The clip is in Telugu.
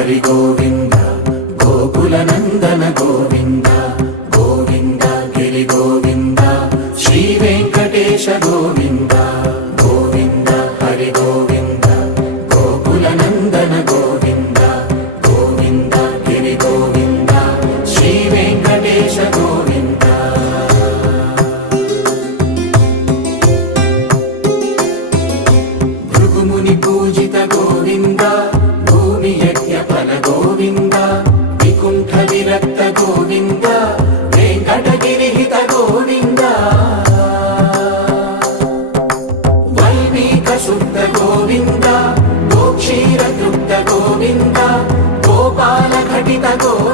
హరి గోవింద గోకుల నందన గోవింద గోవింద గిరి గోవింద శ్రీ వెంకటేశ గోవింద గోవింద హరి గోవింద గోకుల నందన గోవింద గోవింద గిరి గోవింద శ్రీ వెంకటేశ గోవింద భృగుముని పూజిత గోవింద భూమి యజ్ఞ ఫల గోవింద వికుంఠ విరక్త గోవింద వెంకటగిరిహిత గోవింద వల్మీక శుద్ధ గోవింద గోక్షీర తృప్త గోవింద గోపాల ఘటిత గోవింద